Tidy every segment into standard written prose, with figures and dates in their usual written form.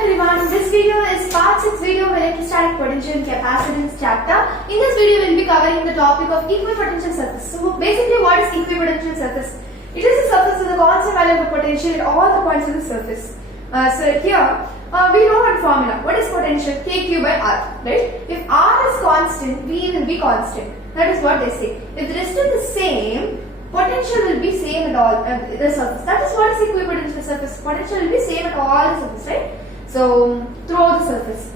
everyone, this video is part 6 video of electrostatic potential and capacitance chapter. In this video, we will be covering the topic of equipotential surface. So basically, what is equipotential surface? It is a surface with a constant value of potential at all the points of the surface. So here, we know one formula. What is potential? Kq by R, right? If R is constant, V will be constant. That is what they say. If the distance is same, potential will be same at all the surface. That is what is equipotential surface. Potential will be same at all the surface, right? So throughout the surface.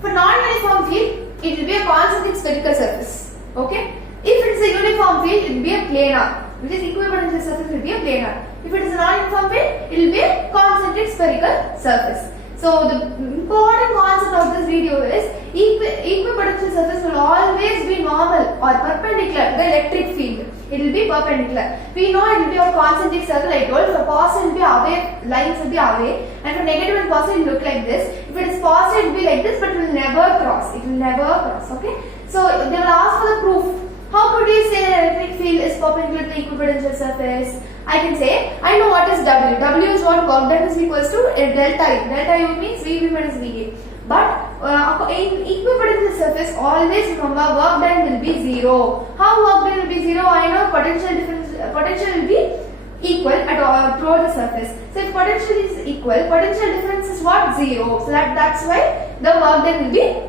For non-uniform field, it will be a concentric spherical surface. Okay. If it is a uniform field, it will be a planar. Which is equipotential surface will be a planar. If it is a non-uniform field, it will be a concentric spherical surface. So the important concept of this video is equipotential surface will always be normal or perpendicular to the electric field. It will be perpendicular. We know it will be a concentric circle. I told for positive it will be away, lines will be away, and for negative and positive it will look like this. If it is positive it will be like this, but it will never cross. It will never cross. Okay. So they will ask for the proof. How could you say an electric field is perpendicular to the equipotential surface? I can say, I know what is W. W is what work done is equals to delta U. Delta U means VB minus VA. But in equipotential surface, always remember work done will be 0. How work done will be 0? I know potential will be equal at all throughout the surface. So if potential is equal, potential difference is what? 0. So that's why the work done will be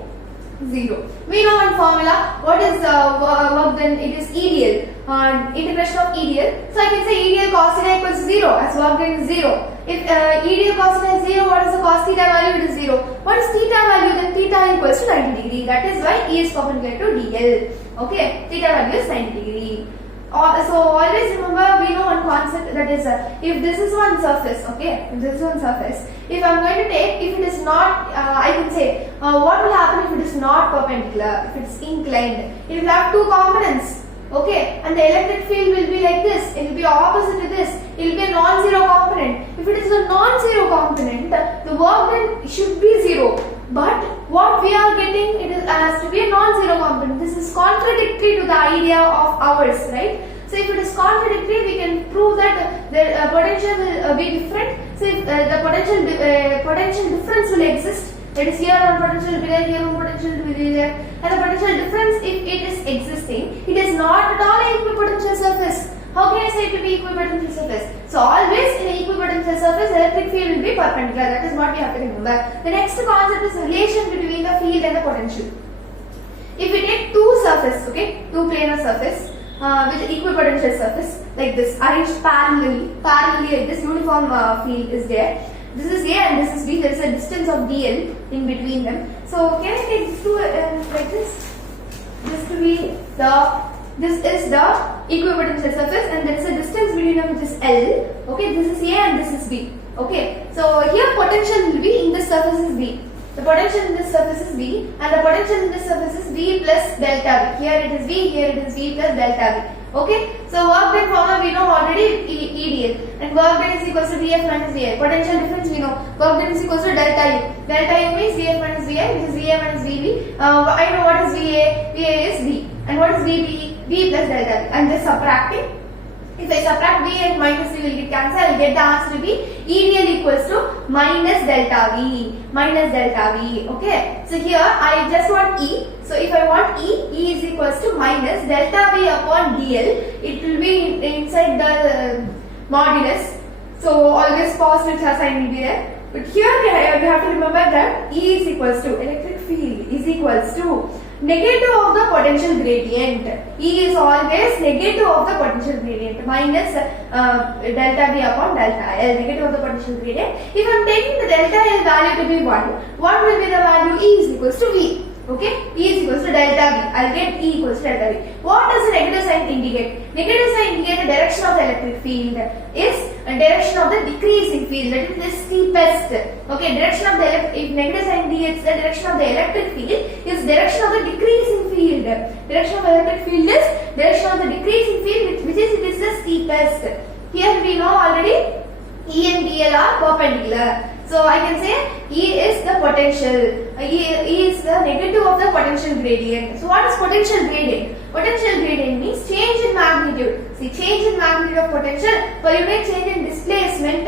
0. We know one formula. What is work done? It is EDL. Integration of EDL. So I can say EDL cos theta equals 0 as work done is 0. If EDL cos theta is 0, what is the cos theta value? It is 0. What is theta value? Then theta equals to 90 degree. That is why E is perpendicular to DL. Okay. Theta value is 90 degree. So always remember, we know one concept, that is if this is one surface, okay, if this is one surface, if I am going to take, if it is not, I can say, what will happen if it is not perpendicular, if it is inclined? It will have two components, okay, and the electric field will be like this, it will be opposite to this, it will be a non-zero component. If it is a non-zero component, the work done should be 0. But what we are getting, it has to be a non-zero component. This is contradictory to the idea of ours, right? So if it is contradictory, we can prove that the potential will be different. So if the potential difference will exist, that is here one potential will be there, here one potential will be there, and the potential difference, if it is existing, it is not at all an equipotential surface. How can I say it to be equipotential surface? So always in an equipotential surface, electric field will be perpendicular. That is what we have to remember. The next concept is relation between the field and the potential. If we take two surfaces, okay, two planar surface with equipotential surface like this, arranged parallelly like this, uniform field is there. This is A and this is B. There is a distance of DL in between them. So can I take this to like this? This to be this is the equipotential surface, and there is a distance between them which is L. Okay, this is A and this is B. Okay, so here potential will be in this surface is V. The potential in this surface is V, and the potential in this surface is V plus delta V. Here it is V, here it is V plus delta V. Okay, so work done formula we know already EDL, and work done is equals to VF minus VI. Potential difference we know. Work done is equals to delta U. Delta U means VF minus VI, which is VA minus VB. I know what is VA. VA is V, and what is VB? V plus delta V. I am just subtracting. If I subtract V and minus V will get cancelled, I will get the answer to be EDL equals to minus delta V. Minus delta V. Okay. So here I just want E. So if I want E is equals to minus delta V upon DL. It will be inside the modulus. So always positive sign will be there. But here we have to remember that E is equals to electric field is equals to negative of the potential gradient. E is always negative of the potential gradient minus delta V upon delta L, negative of the potential gradient. If I am taking the delta L value to be 1, what will be the value? E is equals to V. Okay, E is equals to delta V. I will get E equals to delta V. What does the negative sign indicate? Negative sign indicates the direction of the electric field is a direction of the decreasing field, that is the steepest. Okay, direction of the if negative sign indicates the direction of the electric field is direction of the decreasing field. Direction of the electric field is direction of the decreasing field, which is it is the steepest. Here we know already E and DL are perpendicular. So I can say E is the potential. E is the negative of the potential gradient. So what is potential gradient? Potential gradient means change in magnitude. See, change in magnitude of potential per unit change in displacement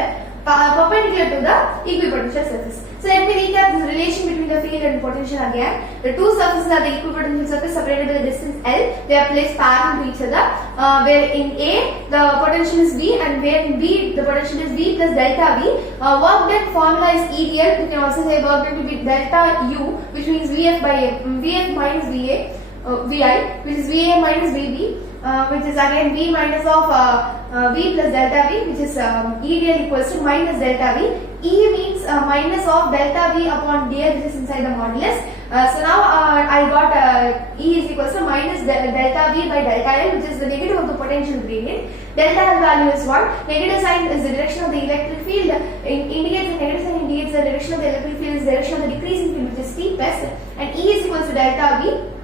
perpendicular to the equipotential surface. So let me recap this relation between the field and potential again. The two surfaces are the equipotential surface separated by the distance L. They are placed parallel to each other. Where in A the potential is V and where in B the potential is V plus delta V. Work done formula is EDL. We can also say work done to be delta U, which means VF minus VA. VI, which is VA minus VB, which is again V minus of V plus delta V, which is EDL equals to minus delta V. E means minus of delta V upon dl, which is inside the modulus. So now I got E is equals to minus delta V by delta L, which is the negative of the potential gradient. Delta L value is 1. Negative sign is the direction of the electric field. Indicates the negative sign indicates the direction of the electric field is the direction of the decreasing field, which is steepest. And E is equals to delta V.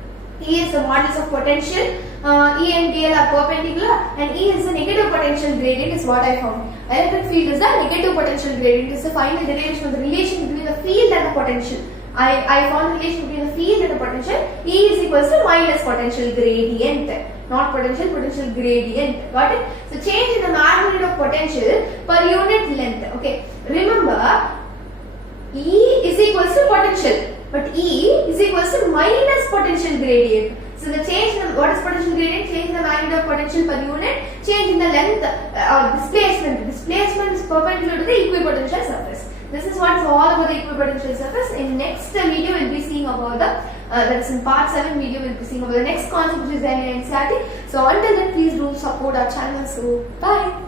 E is the modulus of potential, E and dl are perpendicular, and E is the negative potential gradient is what I found. Electric field is the negative potential gradient. This is the final derivation of the relation between the field and the potential. I found the relation between the field and the potential. E is equals to minus potential gradient, not potential gradient. Got it? So change in the magnitude of potential per unit length. Okay. Remember, E is equals to potential. But E is equals to minus potential gradient. So the change in what is potential gradient? Change in the magnitude of potential per unit. Change in the length displacement. Displacement is perpendicular to the equipotential surface. This is what's all about the equipotential surface. In next video we'll be seeing about the that's in part 7 video we'll be seeing about the next concept, which is NCERT. So until then, please do support our channel. So bye.